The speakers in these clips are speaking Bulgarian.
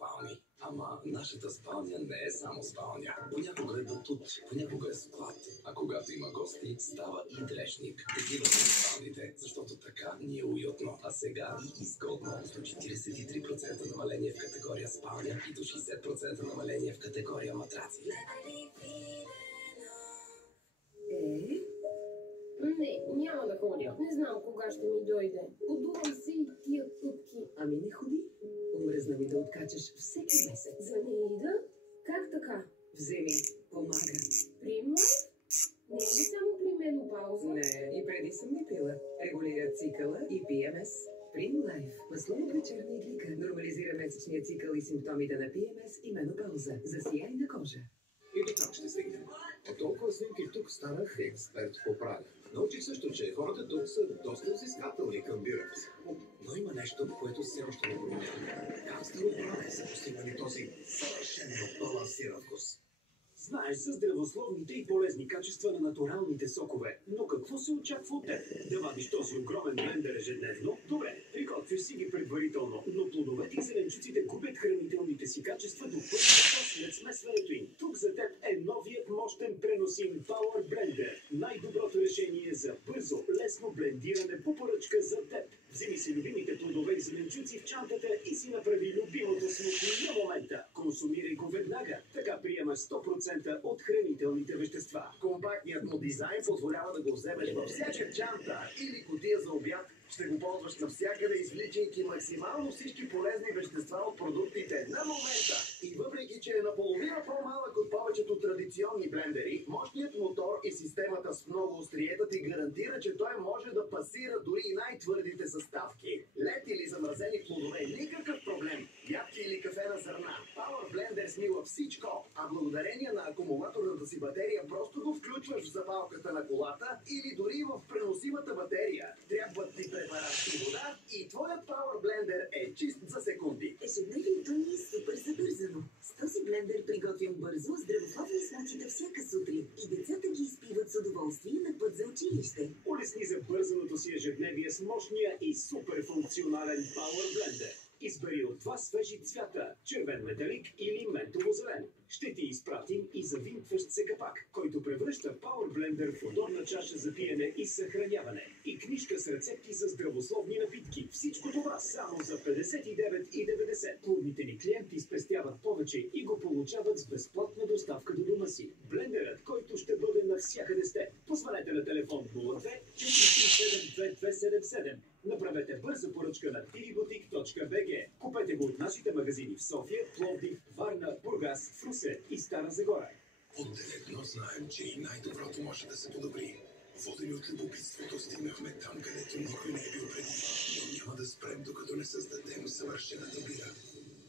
спални. Ама нашата спалня не е само спалня. Понякога е батут, понякога е склад. А когато има гости, става и дрешник. Такива са спалните, защото така ни е уютно. А сега и изгодно. До 43% намаление в категория спалня и до 60% намаление в категория матраци. Не, няма да ходя. Не знам кога ще ми дойде. Подувам се и тия тупки. Ами не ходи. Омръзна ми да откачаш всеки месец. За Неида? Как така? Вземи, помага. Примлайф? Не е ли само при менопауза? Не, и преди съм ги пила. Регулира цикъла и PMS. Примлайф. Масло от вечерна иглика. Нормализира месечния цикъл и симптомите на PMS и менопауза. За сияйна кожа. И до там ще стигнем. От толкова снимки тук станах експерт по пране. Научих също, че хората тук са доста взискателни към бюрата си. Но има нещо, което все още не променя. Как староправе са постигнали този съвършено балансиран вкус? Знаеш за здравословните и полезни качества на натуралните сокове, но какво се очаква от теб? Да вадиш този огромен блендер ежедневно? Добре, приготвиш си ги предварително, но плодовете и зеленчуците губят хранителните си качества до първата след смесването им. Тук за теб е новият мощен преносим Power Blender. Най-доброто решение за бързо, лесно блендиране по поръчка за теб. Вземи си любимите плодове и зеленчуци в чантата и си направи любимото смути на момента. Консумирай го веднага, така приемаш 100% от хранителните вещества. Компактният му дизайн позволява да го вземеш във всяка чанта или кутия за обяд. Ще го ползваш навсякъде, извличайки максимално всички полезни вещества от продуктите на момента. И въпреки, че е наполовина по-малък от повечето традиционни блендери, мощният мотор и системата с много остриета ти гарантира, че той може да пасира дори и най-твърдите съставки. Лед или замразени плодове, никакъв проблем. Ядки или кафе на зърна. Power Blender смила всичко, а благодарение на акумулаторната си батерия просто го включваш в запалката на колата или дори в преносимата батерия. Трябват ти препарат и вода и твоят Power Blender е чист за секунди. Ежедневието ни е супер забързано. С този блендер приготвям бързо здравословни смутита всяка сутрин и децата ги изпиват с удоволствие на път за училище. Улесни забързаното си ежедневие с мощния и супер функционален Power Blender. Избери от два свежи цвята – червен металик или ментово-зелен. Ще ти изпратим и завинтващ се капак, който превръща Power Blender в удобна чаша за пиене и съхраняване. И книжка с рецепти за здравословни напитки. Всичко това само за 59,90. Клубните ни клиенти спестяват повече и го получават с безплатна доставка до дома си. Блендерът, който ще бъде навсякъде сте. Позванете на телефон 02 437 2277. Направете бърза поръчка на tvboutique.bg. Купете го от нашите магазини в София, Пловдив, Варна, Бургас, в Русе и Стара Загора. Отделно знаем, че и най-доброто може да се подобри. Водени от любопитството стигнахме там, където никой не е бил преди. Но няма да спрем, докато не създадем съвършената бира.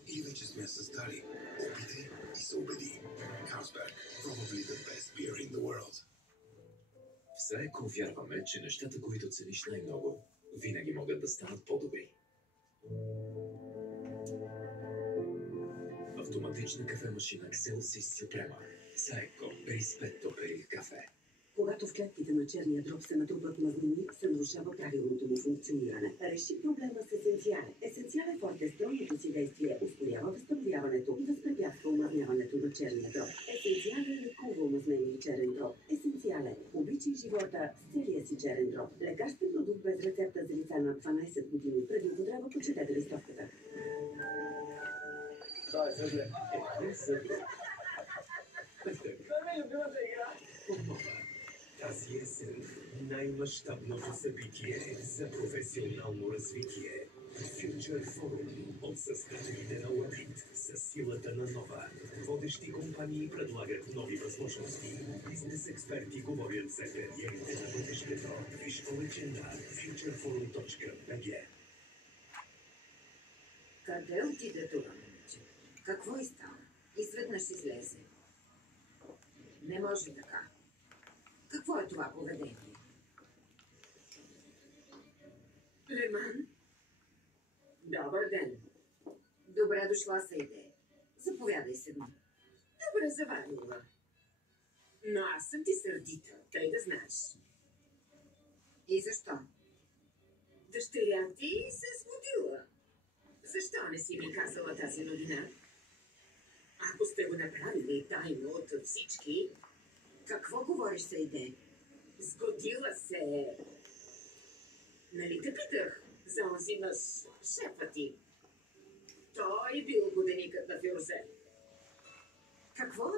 Или вече сме я създали. Опитай и се убеди. Carlsberg, probably the best beer in the world. В Заеко вярваме, че нещата, които цениш най-много, винаги могат да станат по-добри. Автоматична кафемашина Excelsis Suprema. Заеко, Rispetto per il caffè. Когато в клетките на черния дроб се натрупват мазнини, се нарушава правилното му функциониране. Реши проблема с Есенциале. Есенциале Форте стройното си действие ускорява възстановяването и възпрепятства омазняването на черния дроб. Есенциале лекува омазнения черен дроб. Есенциале. Обичай живота с целия си черен дроб. Лекарствен продукт без рецепта за лица на 12 години. Преди употреба почетете листовката. Това е съжле. Тази есен най-мащабното събитие за професионално развитие. Future Forum от създателите на Уебит със силата на нова. Водещи компании предлагат нови възможности. Бизнес експерти говорят за кариерите на бъдещето. Виж повече на futureforum.bg. Къде отиде това момиче? Какво и стана? Изведнъж излезе. Не може така. Какво е това поведение? Леман? Добър ден. Добре дошла, Сейде. Заповядай седни. Добре заварила. Но аз съм ти сърдита, тъй да знаеш. И защо? Дъщеря ти се е сводила. Защо не си ми казала тази новина? Ако сте го направили тайно от всички, какво говориш, Сейде? Сгодила се. Нали те питах за онзи мъж, шефа ти? Той бил годеникът на Фирузе. Какво?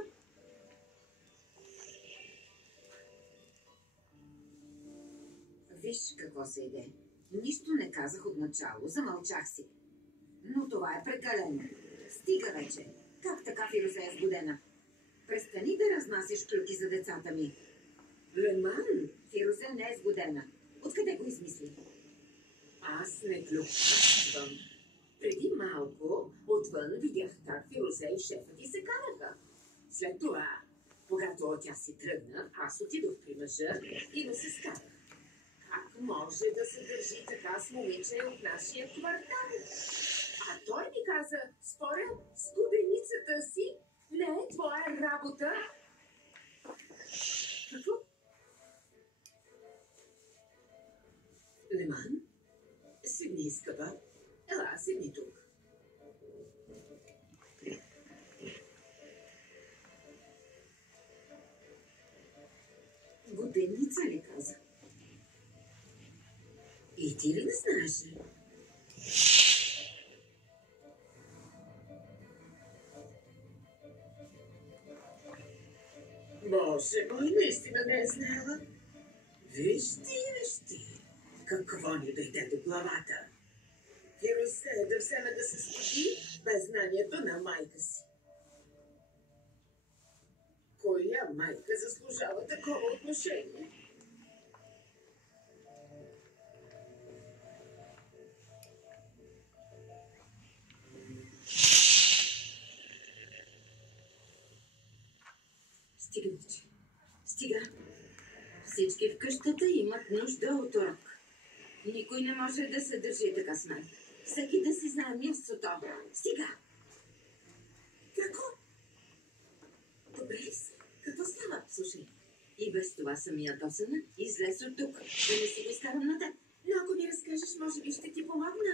Виж какво се иде. Нищо не казах отначало, замълчах си. Но това е прекалено. Стига вече. Как така Фирузе е сгодена? Престани да разнасяш клюки за децата ми. Леман, Фирузе не е сгодена. Откъде го измисли? Аз не клюквам. Преди малко отвън видях как Фирузе и шефът ти се караха. След това, когато тя си тръгна, аз отидох при мъжа и му се скарах. Как може да се държи така с момиче от нашия квартал? А той ми каза, споря с годеницата си, не е твоя работа. Какво? Леман? Седни, скъпа. Ела, седни тук. Годеница ли каза? И ти ли не знаеш? Боже мой, наистина не е знаела. Виж ти, какво ни дойде до главата. Фирузе да вземе да се сгоди без знанието на майка си. Коя майка заслужава такова отношение? Стига вече. Стига. Всички в къщата имат нужда от урок. Никой не може да се държи така с мен. Всеки да си знае мястото. Стига. Какво? Добре ли си? Какво става? Слушай, и без това съм ядосана. Излез от тук. Да не си го изкарам на теб. Но ако ми разкажеш, може би ще ти помогна.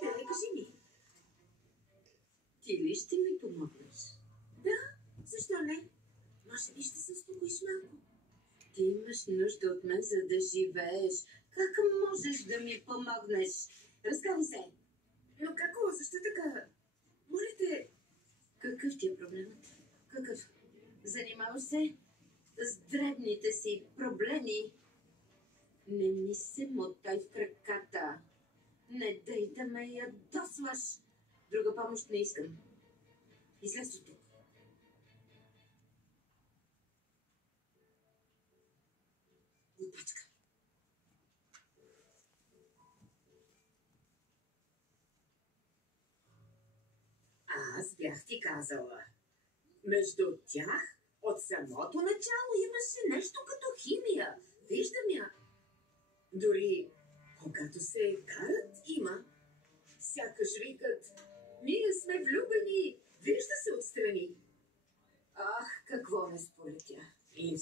Хайде, кажи ми. Ти ли ще ми помогнеш? Да, защо не? Може би ще се успокоиш малко. Ти имаш нужда от мен, за да живееш. Как можеш да ми помогнеш? Разкажи се. Но какво? Защо така? Моля те. Какъв ти е проблемът? Какъв? Занимаваш се с дребните си проблеми. Не ми се мотай в краката. Не дай да ме ядосваш. Друга помощ не искам. Излез от тук. Глупачка. Аз бях ти казала. Между тях от самото начало имаше нещо като химия. Виждам я. Дори когато се карат, има. Сякаш викат, ние сме влюбени. Вижда се отстрани. Ах, какво не сполетя. И